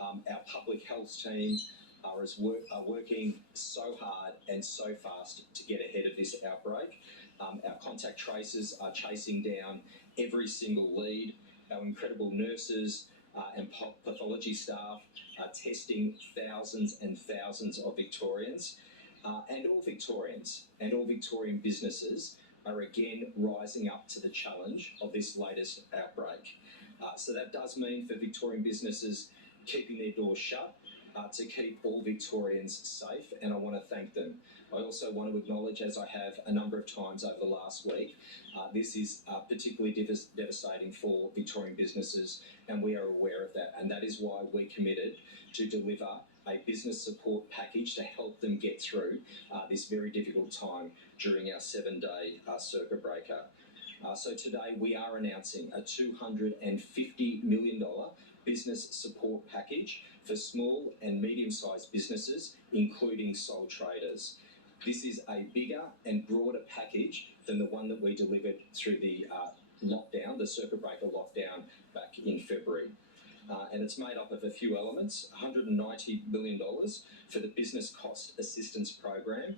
Our public health team are working so hard and so fast to get ahead of this outbreak. Our contact tracers are chasing down every single lead. Our incredible nurses and pathology staff are testing thousands and thousands of Victorians. And all Victorians and all Victorian businesses are again rising up to the challenge of this latest outbreak. So that does mean for Victorian businesses keeping their doors shut to keep all Victorians safe, and I want to thank them. I also want to acknowledge, as I have a number of times over the last week, this is particularly devastating for Victorian businesses, and we are aware of that, and that is why we're committed to deliver a business support package to help them get through this very difficult time during our 7-day circuit breaker. So today we are announcing a $250 million business support package for small and medium-sized businesses, including sole traders. This is a bigger and broader package than the one that we delivered through the lockdown, the circuit breaker lockdown back in February. And it's made up of a few elements: $190 million for the Business Cost Assistance Program.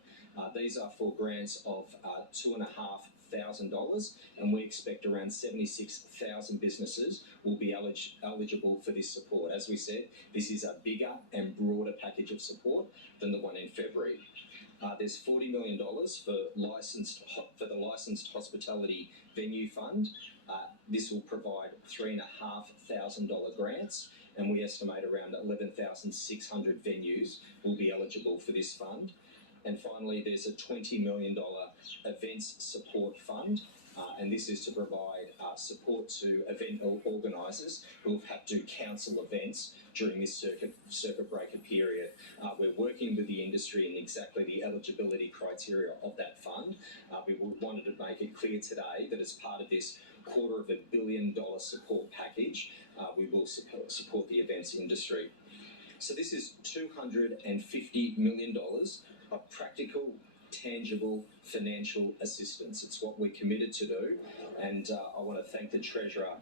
These are for grants of $2,500, and we expect around 76,000 businesses will be eligible for this support. As we said, this is a bigger and broader package of support than the one in February. There's $40 million for the Licensed Hospitality Venue Fund. This will provide $3,500 grants, and we estimate around 11,600 venues will be eligible for this fund. And finally, there's a $20 million events support fund, and this is to provide support to event organisers who have had to cancel events during this circuit breaker period. We're working with the industry in exactly the eligibility criteria of that fund. We wanted to make it clear today that as part of this $250 million support package, we will support the events industry. So this is $250 million of practical, tangible financial assistance. It's what we're committed to do, and I want to thank the Treasurer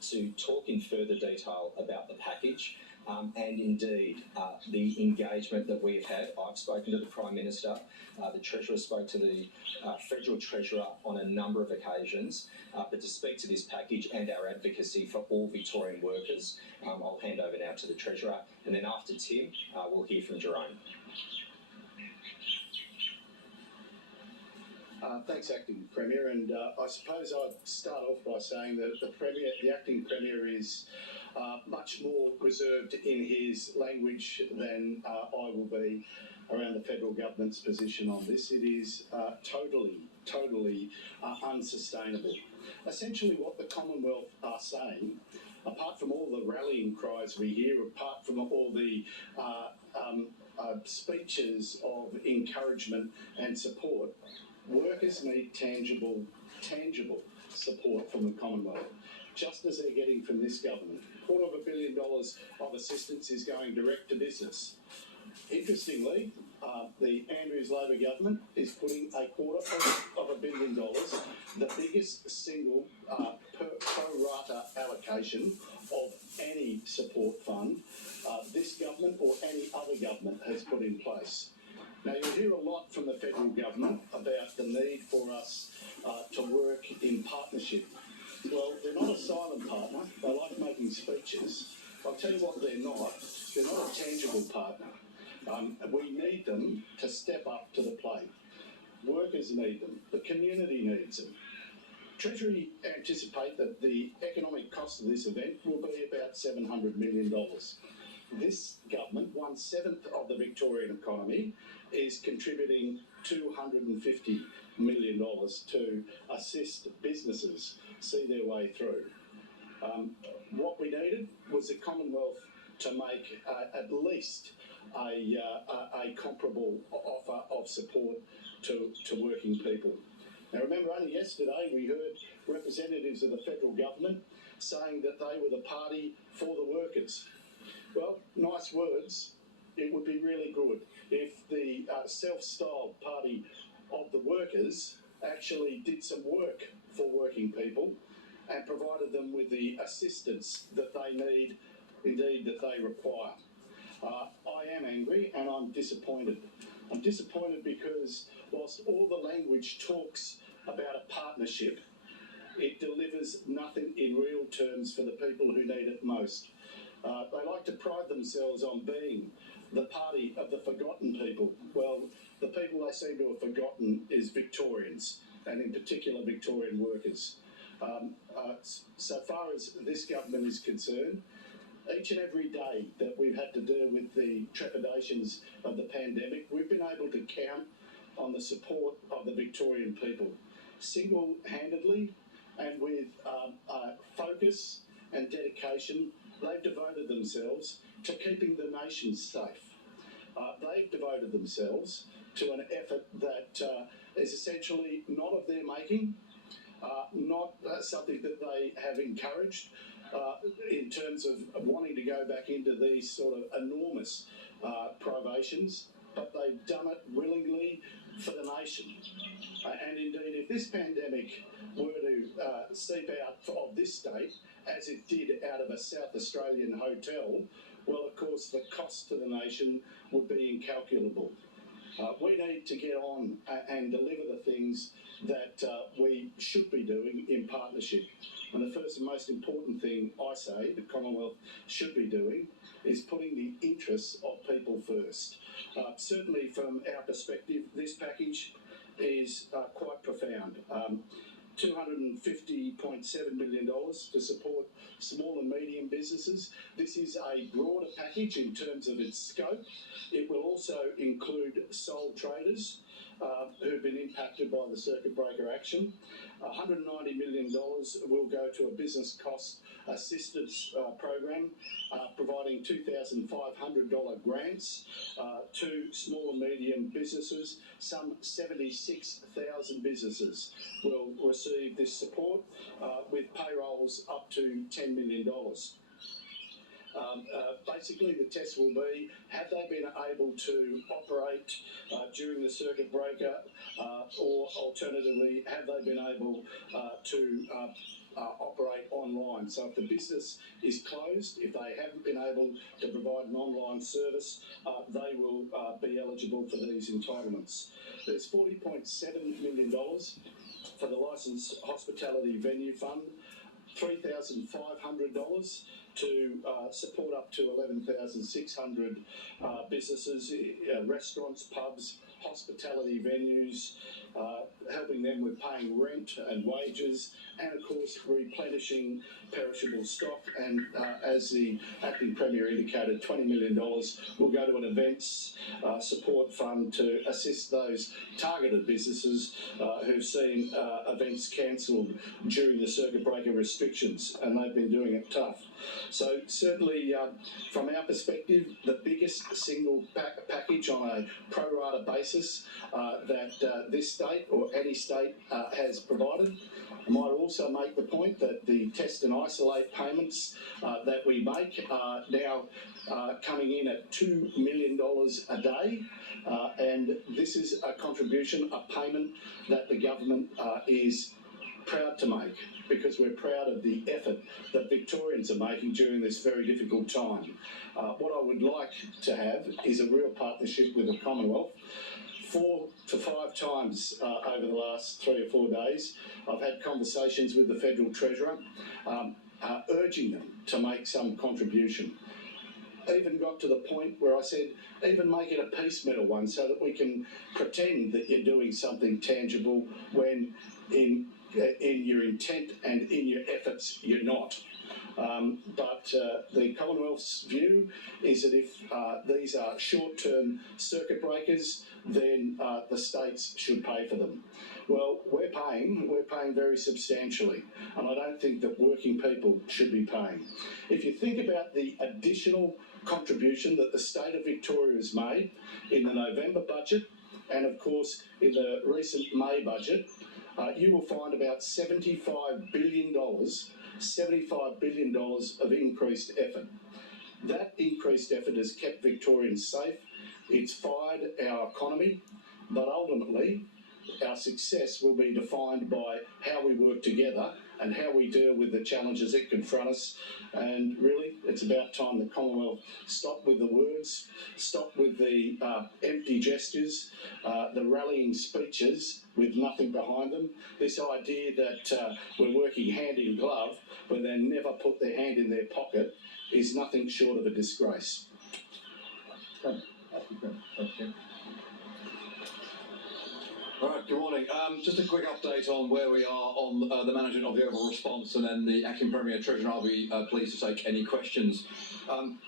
to talk in further detail about the package and indeed the engagement that we've had. I've spoken to the Prime Minister, the Treasurer spoke to the Federal Treasurer on a number of occasions, but to speak to this package and our advocacy for all Victorian workers, I'll hand over now to the Treasurer, and then after Tim, we'll hear from Jerome. Thanks, Acting Premier, and I suppose I'd start off by saying that the Acting Premier is much more reserved in his language than I will be around the federal government's position on this. It is totally unsustainable. Essentially what the Commonwealth are saying, apart from all the rallying cries we hear, apart from all the speeches of encouragement and support, workers need tangible support from the Commonwealth, just as they're getting from this government. $250 million of assistance is going direct to business. Interestingly, the Andrews Labor government is putting $250 million, the biggest single pro rata allocation of any support fund this government or any other government has put in place. Now, you'll hear a lot from the federal government about the need for us to work in partnership. Well, they're not a silent partner. They like making speeches. I'll tell you what they're not. They're not a tangible partner. We need them to step up to the plate. Workers need them. The community needs them. Treasury anticipate that the economic cost of this event will be about $700 million. This government, 1/7 of the Victorian economy, is contributing $250 million to assist businesses see their way through. What we needed was the Commonwealth to make at least a comparable offer of support to working people. Now remember, only yesterday we heard representatives of the federal government saying that they were the party for the workers. Well, nice words. It would be really good if the self-styled party of the workers actually did some work for working people and provided them with the assistance that they need indeed, that they require. I am angry and I'm disappointed. I'm disappointed because whilst all the language talks about a partnership, it delivers nothing in real terms for the people who need it most. They like to pride themselves on being the party of the forgotten people. Well, the people they seem to have forgotten is Victorians, and in particular Victorian workers. So far as this government is concerned, each and every day that we've had to deal with the trepidations of the pandemic, we've been able to count on the support of the Victorian people. Single-handedly and with focus and dedication, they've devoted themselves to keeping the nation safe. They've devoted themselves to an effort that is essentially not of their making, not something that they have encouraged in terms of wanting to go back into these sort of enormous privations, but they've done it willingly for the nation. And indeed, if this pandemic were to seep out of this state, as it did out of a South Australian hotel, well, of course, the cost to the nation would be incalculable. We need to get on and deliver the things that we should be doing in partnership. And the first and most important thing I say the Commonwealth should be doing is putting the interests of people first. Certainly from our perspective, this package is quite profound. $250.7 million to support small and medium businesses. This is a broader package in terms of its scope. It will also include sole traders who've been impacted by the circuit breaker action. $190 million will go to a business cost assistance program, providing $2,500 grants to small and medium businesses. Some 76,000 businesses will receive this support with payrolls up to $10 million. Basically, the test will be, have they been able to operate during the circuit breaker, or alternatively, have they been able to operate online? So if the business is closed, if they haven't been able to provide an online service, they will be eligible for these entitlements. There's $40.7 million for the Licensed Hospitality Venue Fund, $3,500 to support up to 11,600 businesses, restaurants, pubs, hospitality venues, helping them with paying rent and wages, and of course replenishing perishable stock. And as the acting Premier indicated, $20 million will go to an events support fund to assist those targeted businesses who've seen events cancelled during the circuit breaker restrictions, and they've been doing it tough. So certainly from our perspective, the biggest single package on a pro rata basis that this state or any state has provided. I might also make the point that the test and isolate payments that we make are now coming in at $2 million a day, and this is a contribution, a payment that the government is proud to make, because we're proud of the effort that Victorians are making during this very difficult time. What I would like to have is a real partnership with the Commonwealth. 4 to 5 times over the last 3 or 4 days, I've had conversations with the Federal Treasurer, urging them to make some contribution. Even got to the point where I said, even make it a piecemeal one so that we can pretend that you're doing something tangible when in your intent and in your efforts you're not. But the Commonwealth's view is that if these are short-term circuit breakers, then the states should pay for them. Well, we're paying very substantially, and I don't think that working people should be paying. If you think about the additional contribution that the state of Victoria has made in the November budget, and of course in the recent May budget, you will find about $75 billion of increased effort. That increased effort has kept Victorians safe, it's fired our economy, but ultimately our success will be defined by how we work together and how we deal with the challenges that confront us. And really, it's about time the Commonwealth stopped with the words, stopped with the empty gestures, the rallying speeches with nothing behind them. This idea that we're working hand in glove when they never put their hand in their pocket is nothing short of a disgrace. Thank you. All right, good morning. Just a quick update on where we are on the management of the overall response, and then the Acting Premier Treasurer, I'll be pleased to take any questions.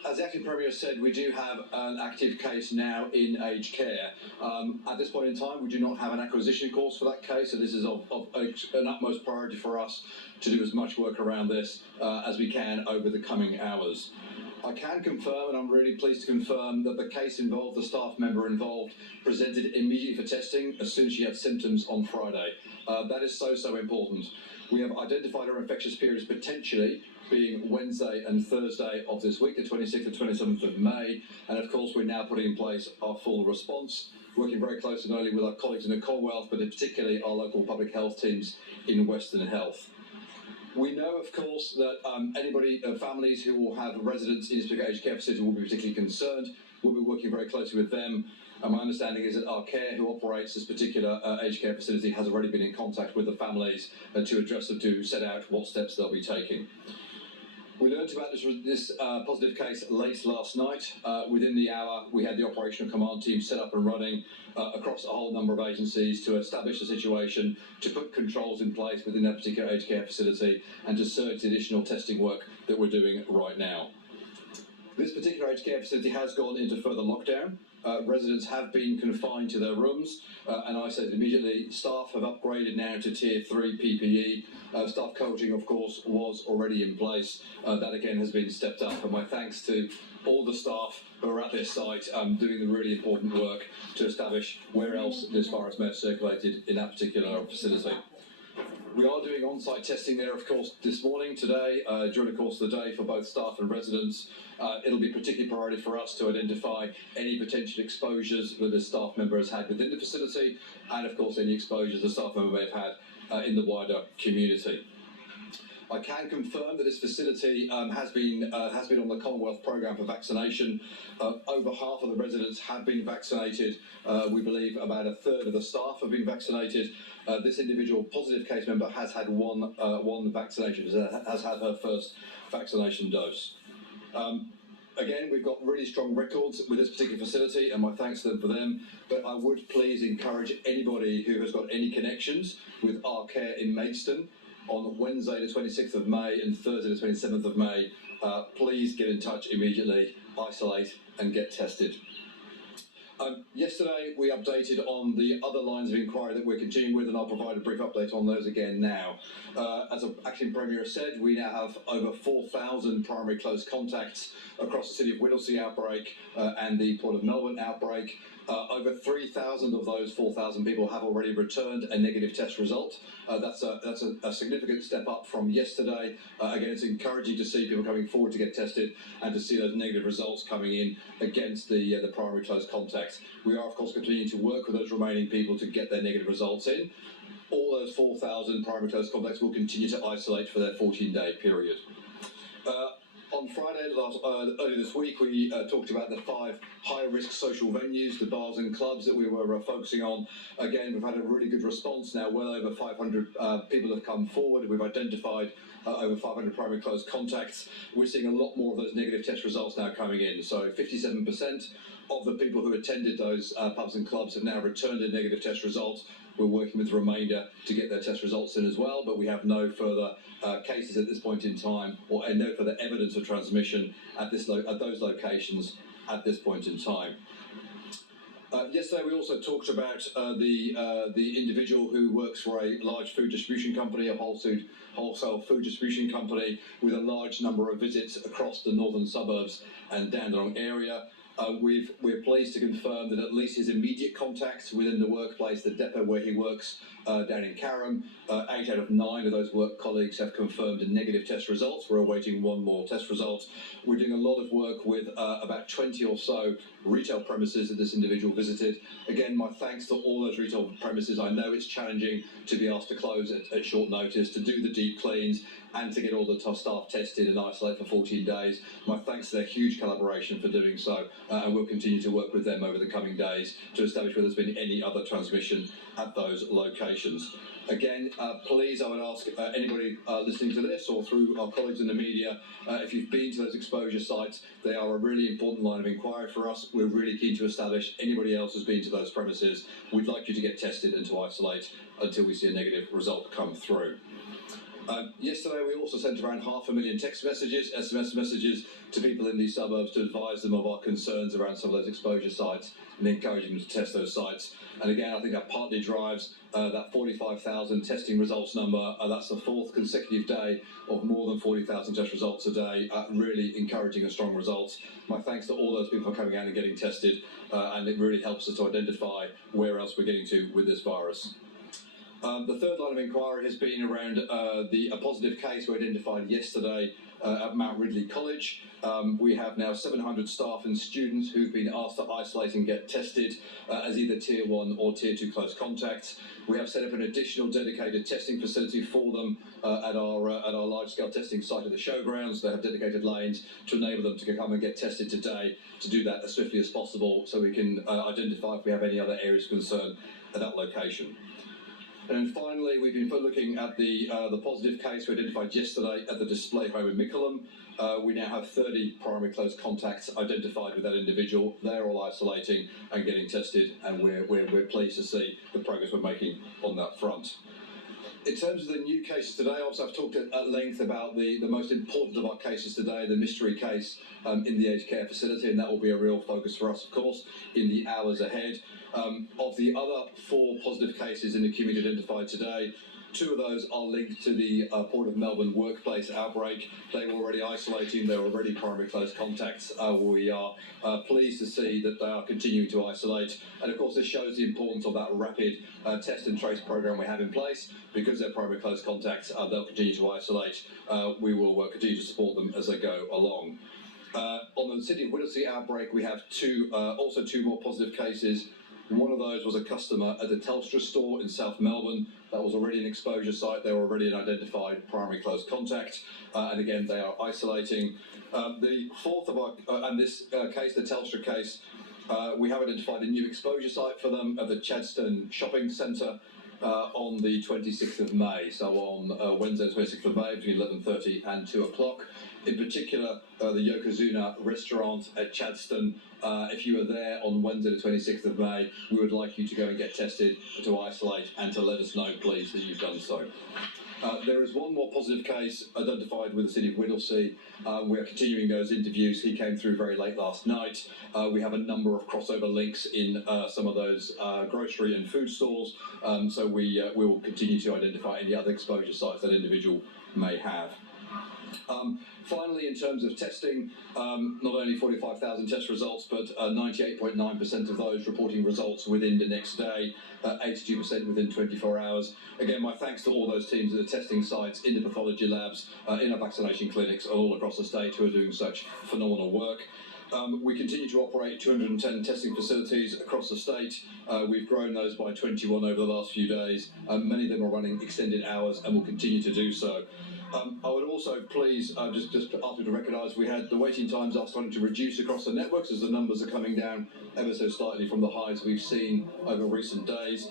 As the Acting Premier said, we do have an active case now in aged care. At this point in time, we do not have an acquisition course for that case, so this is of an utmost priority for us to do as much work around this as we can over the coming hours. I can confirm, and I'm really pleased to confirm, that the case involved, the staff member involved, presented immediately for testing as soon as she had symptoms on Friday. That is so important. We have identified her infectious periods potentially being Wednesday and Thursday of this week, the 26th and 27th of May, and of course we're now putting in place our full response, working very closely not only with our colleagues in the Commonwealth, but particularly our local public health teams in Western Health. We know, of course, that families who will have residents in this particular aged care facility will be particularly concerned. We'll be working very closely with them. My understanding is that our care, who operates this particular aged care facility, has already been in contact with the families to address them, to set out what steps they'll be taking. We learned about this positive case late last night. Within the hour, we had the operational command team set up and running across a whole number of agencies to establish the situation, to put controls in place within that particular aged care facility, and to surge the additional testing work that we're doing right now. This particular aged care facility has gone into further lockdown. Residents have been confined to their rooms, and I said immediately, staff have upgraded now to Tier 3 PPE. Staff coaching, of course, was already in place. That again has been stepped up, and my thanks to all the staff who are at this site doing the really important work to establish where else this virus may have circulated in that particular facility. We are doing on-site testing there, of course, this morning, today, during the course of the day for both staff and residents. It'll be particularly priority for us to identify any potential exposures that the staff member has had within the facility, and of course any exposures the staff member may have had in the wider community. I can confirm that this facility has been on the Commonwealth programme for vaccination. Over half of the residents have been vaccinated. We believe about a third of the staff have been vaccinated. This individual positive case member has had one vaccination, has had her first vaccination dose. Again, we've got really strong records with this particular facility, and my thanks to them for them. But I would please encourage anybody who has got any connections with our care in Maidstone on Wednesday the 26th of May and Thursday the 27th of May, please get in touch immediately, isolate and get tested. Yesterday we updated on the other lines of inquiry that we're continuing with, and I'll provide a brief update on those again now. As the Acting Premier said, we now have over 4,000 primary close contacts across the City of Whittlesea outbreak and the Port of Melbourne outbreak. Over 3,000 of those 4,000 people have already returned a negative test result. That's a significant step up from yesterday. Again, it's encouraging to see people coming forward to get tested and to see those negative results coming in against the primary close contacts. We are, of course, continuing to work with those remaining people to get their negative results in. All those 4,000 primary close contacts will continue to isolate for their 14-day period. On Friday, earlier this week, we talked about the 5 high-risk social venues, the bars and clubs that we were focusing on. Again, we've had a really good response now. Well over 500 people have come forward. We've identified over 500 primary close contacts. We're seeing a lot more of those negative test results now coming in. So 57% of the people who attended those pubs and clubs have now returned a negative test result. We're working with the remainder to get their test results in as well, but we have no further cases at this point in time, or no further evidence of transmission at those locations at this point in time. Yesterday we also talked about the individual who works for a large food distribution company, a wholesale food distribution company with a large number of visits across the northern suburbs and Dandenong area. We're pleased to confirm that at least his immediate contacts within the workplace, the depot where he works down in Carrum, 8 out of 9 of those work colleagues have confirmed negative test results. We're awaiting one more test result. We're doing a lot of work with about 20 or so retail premises that this individual visited. Again, my thanks to all those retail premises. I know it's challenging to be asked to close at short notice, to do the deep cleans and to get all the staff tested and isolate for 14 days. My thanks to their huge collaboration for doing so, and we'll continue to work with them over the coming days to establish whether there's been any other transmission at those locations. Again, please, I would ask anybody listening to this or through our colleagues in the media, if you've been to those exposure sites, they are a really important line of inquiry for us. We're really keen to establish anybody else who's been to those premises. We'd like you to get tested and to isolate until we see a negative result come through. Yesterday we also sent around 500,000 text messages, SMS messages to people in these suburbs to advise them of our concerns around some of those exposure sites and encouraging them to test those sites. And again, I think that partly drives that 45,000 testing results number. That's the 4th consecutive day of more than 40,000 test results a day, really encouraging and strong results. My thanks to all those people for coming out and getting tested, and it really helps us to identify where else we're getting to with this virus. The third line of inquiry has been around a positive case we identified yesterday at Mount Ridley College. We have now 700 staff and students who've been asked to isolate and get tested as either Tier 1 or Tier 2 close contacts. We have set up an additional dedicated testing facility for them at our large-scale testing site at the showgrounds. They have dedicated lanes to enable them to come and get tested today, to do that as swiftly as possible so we can identify if we have any other areas of concern at that location. And finally, we've been looking at the positive case we identified yesterday at the display home in Mickleham. We now have 30 primary close contacts identified with that individual. They're all isolating and getting tested, and we're pleased to see the progress we're making on that front. In terms of the new cases today, obviously I've talked at length about the most important of our cases today, the mystery case in the aged care facility, and that will be a real focus for us, of course, in the hours ahead. Of the other 4 positive cases in the community identified today, 2 of those are linked to the Port of Melbourne workplace outbreak. They were already isolating, they were already primary close contacts. We are pleased to see that they are continuing to isolate. And of course, this shows the importance of that rapid test and trace program we have in place. Because they're primary close contacts, they'll continue to isolate. We will continue to support them as they go along. On the City of Whittlesea outbreak, we have also two more positive cases. One of those was a customer at the Telstra store in South Melbourne. That was already an exposure site. They were already an identified primary close contact. And again, they are isolating. The fourth of our, and this case, the Telstra case, we have identified a new exposure site for them at the Chadstone Shopping Centre on the 26th of May. So on Wednesday, the 26th of May, between 11:30 and 2 o'clock. In particular, the Yokozuna restaurant at Chadstone. If you are there on Wednesday the 26th of May, we would like you to go and get tested, to isolate, and to let us know, please, that you've done so. There is one more positive case identified with the City of Whittlesea. We are continuing those interviews. He came through very late last night. We have a number of crossover links in some of those grocery and food stores, so we will continue to identify any other exposure sites that individual may have. Finally, in terms of testing, not only 45,000 test results, but 98.9% of those reporting results within the next day, 82% within 24 hours. Again, my thanks to all those teams at the testing sites, in the pathology labs, in our vaccination clinics all across the state who are doing such phenomenal work. We continue to operate 210 testing facilities across the state. We've grown those by 21 over the last few days. Many of them are running extended hours and will continue to do so. I would also please just ask you to recognise we had the waiting times are starting to reduce across the networks as the numbers are coming down ever so slightly from the highs we've seen over recent days.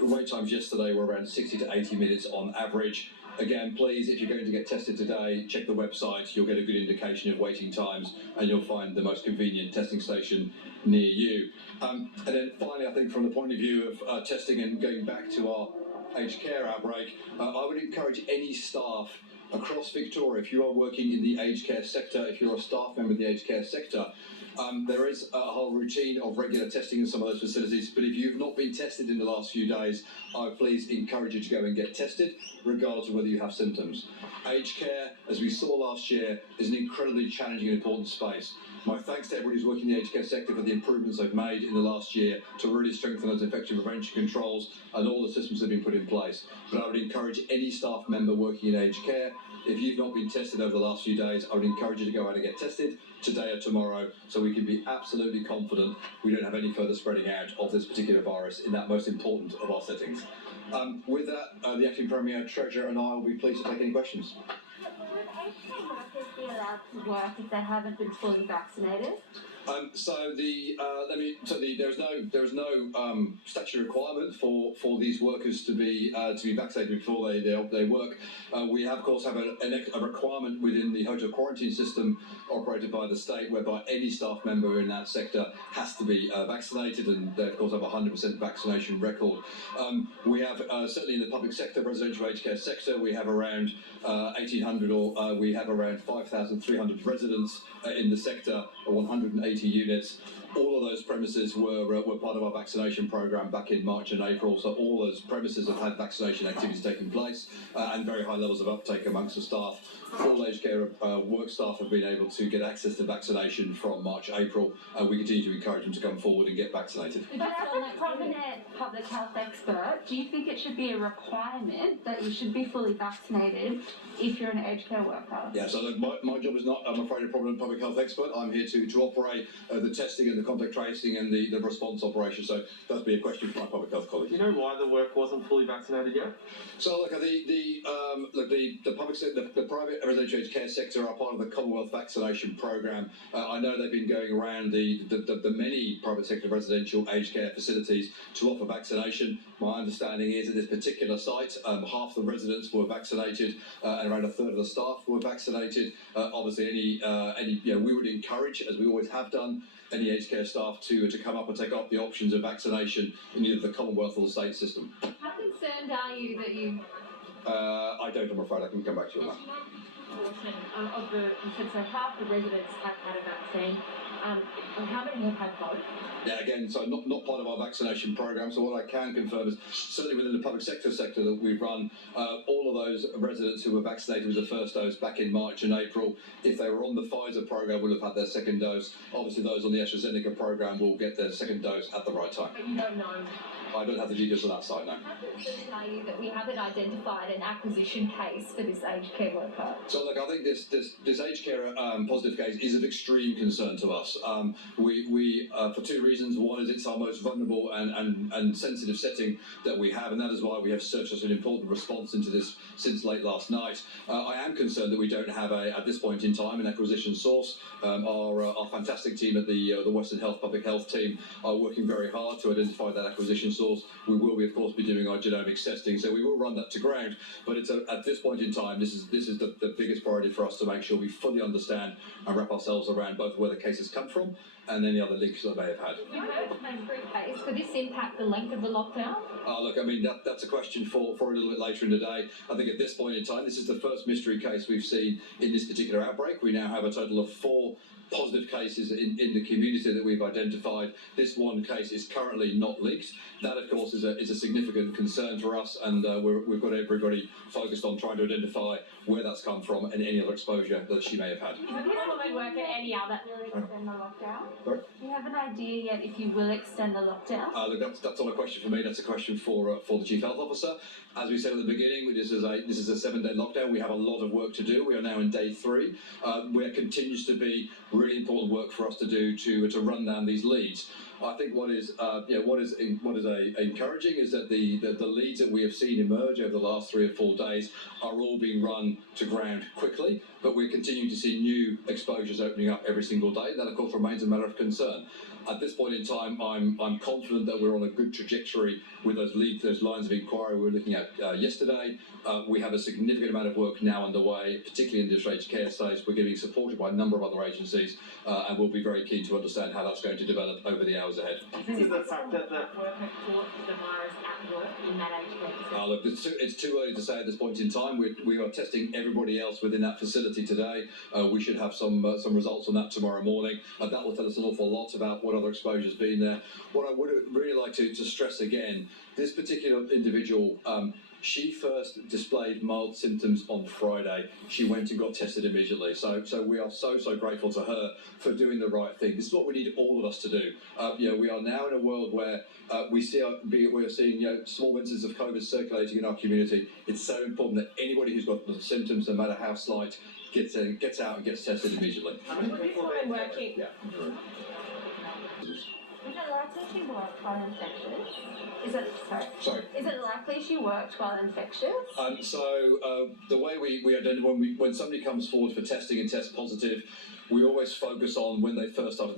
Wait times yesterday were around 60 to 80 minutes on average. Again, please, if you're going to get tested today, check the website. You'll get a good indication of waiting times and you'll find the most convenient testing station near you. And then finally, I think from the point of view of testing and going back to our aged care outbreak, I would encourage any staff across Victoria, if you are working in the aged care sector, if you're a staff member of the aged care sector, there is a whole routine of regular testing in some of those facilities, but if you've not been tested in the last few days, I would please encourage you to go and get tested, regardless of whether you have symptoms. Aged care, as we saw last year, is an incredibly challenging and important space. My thanks to everybody who's working in the aged care sector for the improvements they've made in the last year to really strengthen those infection prevention controls and all the systems that have been put in place. But I would encourage any staff member working in aged care, if you've not been tested over the last few days, I would encourage you to go out and get tested today or tomorrow, so we can be absolutely confident we don't have any further spreading out of this particular virus in that most important of our settings. With that, the Acting Premier, Treasurer and I will be pleased to take any questions. Would aged care workers be allowed to work if they haven't been fully vaccinated? There is no statutory requirement for these workers to be vaccinated before they work. We of course have a requirement within the hotel quarantine system operated by the state, whereby any staff member in that sector has to be vaccinated, and they of course have a 100% vaccination record. We have certainly in the public sector, residential aged care sector, we have around 1,800 or we have around 5,300 residents in the sector, 180 units. All of those premises were part of our vaccination programme back in March and April, so all those premises have had vaccination activities taking place and very high levels of uptake amongst the staff. All aged care work staff have been able to get access to vaccination from March, April, and we continue to encourage them to come forward and get vaccinated. But as a prominent public health expert, do you think it should be a requirement that you should be fully vaccinated if you're an aged care worker? Yeah, so look, my job is not, I'm afraid, a prominent public health expert. I'm here to operate the testing and the contact tracing and the response operation, so that'd be a question for my public health colleagues. Do you know why the work wasn't fully vaccinated yet? So look, the public sector, the private residential aged care sector are part of the Commonwealth vaccination programme. I know they've been going around the many private sector residential aged care facilities to offer vaccination. My understanding is at this particular site, half the residents were vaccinated and around a third of the staff were vaccinated. Obviously, we would encourage, as we always have done, any aged care staff to come up and take up the options of vaccination in either the Commonwealth or the state system. How concerned are you that you... I don't, I'm afraid. I can come back to you on that. Of the, you said so half the residents have had a vaccine. How many have had both? Yeah, again, so not part of our vaccination programme. So what I can confirm is certainly within the public sector that we've run, all of those residents who were vaccinated with the first dose back in March and April, if they were on the Pfizer programme, will have had their second dose. Obviously, those on the AstraZeneca programme will get their second dose at the right time. But you don't know. I don't have the details on that side now. How concerned are you that we haven't identified an acquisition case for this aged care worker? So look, I think this aged care positive case is of extreme concern to us. We for two reasons. One is it's our most vulnerable and sensitive setting that we have, and that is why we have such an important response into this since late last night. I am concerned that we don't have at this point in time an acquisition source. Our fantastic team at the Western Health Public Health team are working very hard to identify that acquisition source. We will of course be doing our genomics testing, so we will run that to ground. But it's at this point in time, this is the biggest priority for us to make sure we fully understand and wrap ourselves around both where the cases come from and any other links that they may have had. You heard from a case. Could this impact the length of the lockdown? Look, I mean, that's a question for a little bit later in the day. I think at this point in time, this is the first mystery case we've seen in this particular outbreak. We now have a total of 4 positive cases in the community that we've identified. This one case is currently not linked. That, of course, is a significant concern for us, and we've got everybody focused on trying to identify where that's come from and any other exposure that she may have had. Have you probably work at any other will extend the lockdown? Sorry? Do you have an idea yet if you will extend the lockdown? Look, that's not a question for me. That's a question for the Chief Health Officer. As we said at the beginning, this is a 7-day lockdown. We have a lot of work to do. We are now in day 3, where continues to be really important work for us to do to run down these leads. I think what is encouraging is that the leads that we have seen emerge over the last 3 or 4 days are all being run to ground quickly, but we're continuing to see new exposures opening up every single day. That, of course, remains a matter of concern. At this point in time, I'm confident that we're on a good trajectory with those lines of inquiry we were looking at yesterday. We have a significant amount of work now underway, particularly in the aged care space. We're getting supported by a number of other agencies, and we'll be very keen to understand how that's going to develop over the hours ahead. This is the fact that the worker caught the virus at work in that aged care facility? Look, it's too early to say at this point in time. We are testing everybody else within that facility today. We should have some results on that tomorrow morning. That will tell us an awful lot about what other exposure's been there. What I would really like to stress again, this particular individual She first displayed mild symptoms on Friday. She went and got tested immediately. So we are so grateful to her for doing the right thing. This is what we need all of us to do. We are now in a world where we're seeing small instances of COVID circulating in our community. It's so important that anybody who's got the symptoms, no matter how slight, gets out and gets tested immediately. Working. Yeah. Is it likely she worked while infectious? Sorry. Is it likely she worked while infectious? The way we identify when somebody comes forward for testing and tests positive, we always focus on when they first started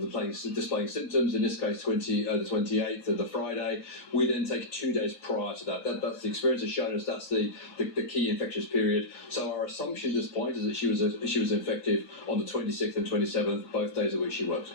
displaying symptoms. In this case, the 28th of the Friday. We then take 2 days prior to that. That's the experience has shown us. That's the key infectious period. So our assumption at this point is that she was infective on the 26th and 27th, both days of which she worked.